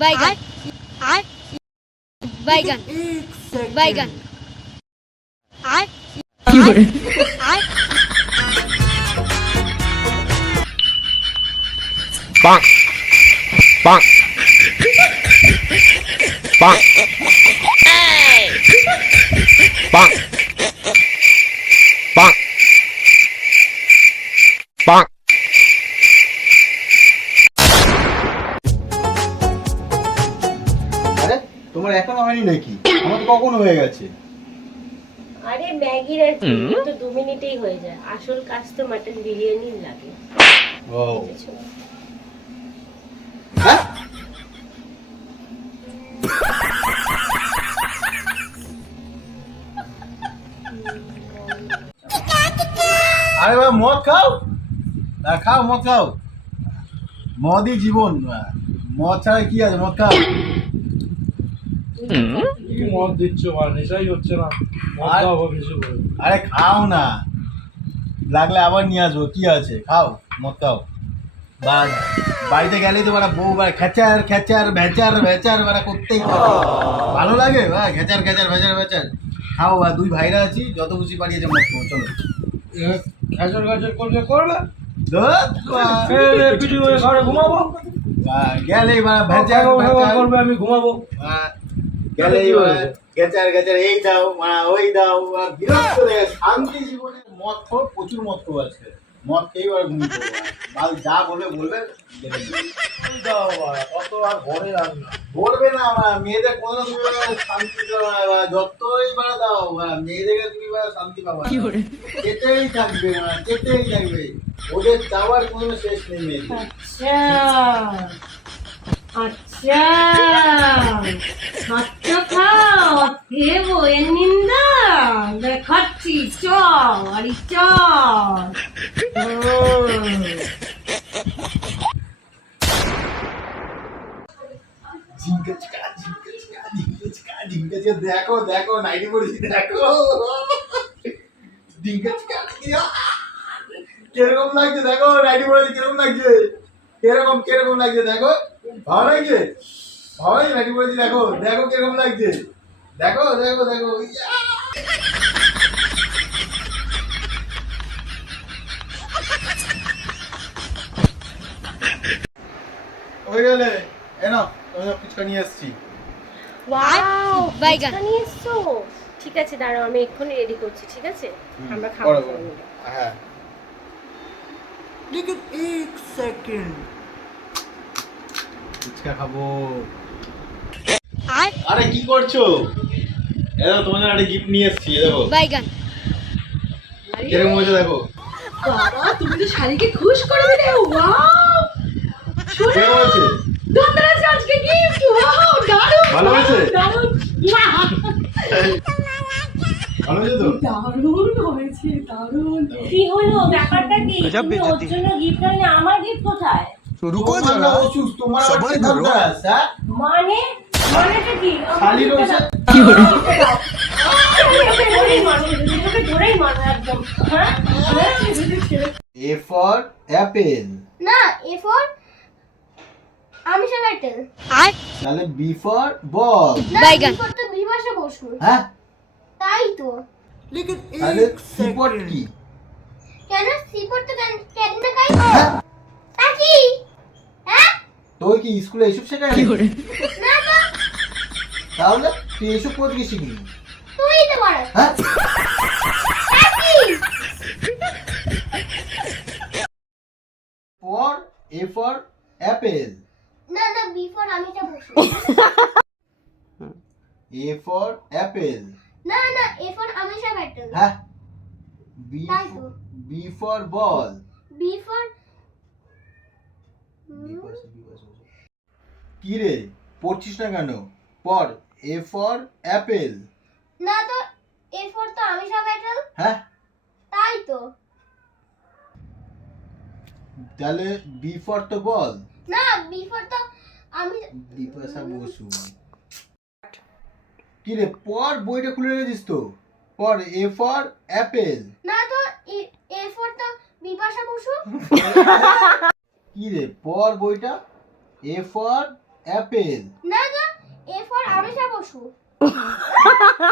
বাইগান আর বাইগান বাইগান আর আর Bonk. Bonk. Bonk. তোমার এখনও হয়নি নাকি? আমার তো কখন হয়ে গেছে। আরে ম্যাগির আর কি তো দু মিনিটেই হয়ে যায়। আসল কাজ তো মাটন বিরিয়ানির লাগে। ও। হ্যাঁ? আরে বাবা মদ খাও? না খাও মদ খাও। মদই জীবন মদ ছাড়া কি আছে? মদ খাও। মদ দিচ্ছ বা নেশাই হচ্ছে না মদ আর- দাও বেশি করে। আরে খাও না। লাগলে আবার নিয়ে আসব কি আছে? খাও মদ খাও। বা বাড়িতে গেলেই তো মানে বউ বা খেচার খেচার ভেচার ভেচার মানে করতেই ভালো লাগে? বা খেচার খেচার ভেচার ভেচার। খাও বা দুই ভাইরা আছি যত খুশি পাঠিয়েছে মদ খাব চলো। খেচর খেচর করলে করবে? হয়ে ঘরে ঘুমাবো? ভেচার ভেজাল ভেচার, করবে আমি ঘুমাবো। বা, গেলেই বা খেচার খেচার এই দাও মা ওই দাও বিরক্ত লাগে শান্তি জীবনে মদ খাও প্রচুর মদ খাব আজকে মদ খেয়েই এবার ঘুমিয়ে পড়ব মাল যা বলবে বলবে গেলে দিবে। দাও বাবা, কত আর ঘরে আর না। বলবে না আমার মেয়েদের কোনো তুমি শান্তি দেওয়া না, এবার যতই বাড়া দাও মেয়েদেরকে তুমি শান্তি পাবা না। থাকবে থাকবে। ওদের চাওয়ার কোনো শেষ নেই মেয়েদের। আচ্ছা আচ্ছা খাচ্ছ খাও চিকা দেখো দেখো নাইটি পড়েছি দেখো ইয়া! কীরকম লাগছে দেখো নাইটি পড়েছি কীরকম লাগছে কীরকম কীরকম লাগছে দেখো ভালো লাগছে? ভালো লাগছে নাকি বলেছি দেখো দেখো কীরকম লাগছে। দেখো দেখো দেখো হয়ে গেলে এনা আমি ফুচকা নিয়ে এসেছি। ওয়াও নিয়ে এসছো? ঠিক আছে দাঁড়াও আমি এক্ষুনি রেডি করছি ঠিক আছে? আমরা খাব হ্যাঁ। Look at eight second. Fuchka খাব। আরে? কি করছ? এরা তোমাদের একটা গিফট নিয়ে এসেছি দেখো। বাইগান। এরকম হয়েছে দেখো। বাবা তুমি তো শাড়িকে খুশ করে দিলে ওয়াও। দারুণ হয়েছে? দারুণ কি হলো? ব্যাপারটা কি? ওর জন্য গিফট আমার গিফট কোথায়? রুকো তোমার আবার ধনতেরাস হ্যাঁ? মানে? মানেটা কি? শালি রয়েছে। কি মানে মানে হ্যাঁ? A for apple. না এ ফর আমি ব্যাটেল তাহলে বি ফর বল। না বাইগান। বি ফর তো বিভাষা বসু। হ্যাঁ? তাই তো। তাহলে সিপট কি? কেন? সি ফর তো ক্যান- ক্যাটরিনা কাইফ হ্যাঁ তা। কি হ্যাঁ তোর কি স্কুলে এসব শেখায় না তো। তাহলে তুই এসব কোথা থেকে শিখলি? তুই তো পারো হ্যাঁ? ফর এ ফর অ্যাপেল না না B for A for apple না না এ ফর আমিষা ব্যাটেল হ্যাঁ? বি তাই তো। B for ball B for কি রে পড়ছিস না কেন? পর এ ফর অ্যাপেল না তো এ ফর তো আমিষা ব্যাটেল হ্যাঁ। তাই তো। তাহলে বি ফর তো বল। না বি ফর তো আমি বিপাশা বসু। কি রে পর বইটা খুলে রেখেছিস তো? পর এ ফর অ্যাপেল না তো এ ফর তো বিপাশা বসু। কি রে পর বইটা? A for apple. না না এ ফর আমিষা বসু।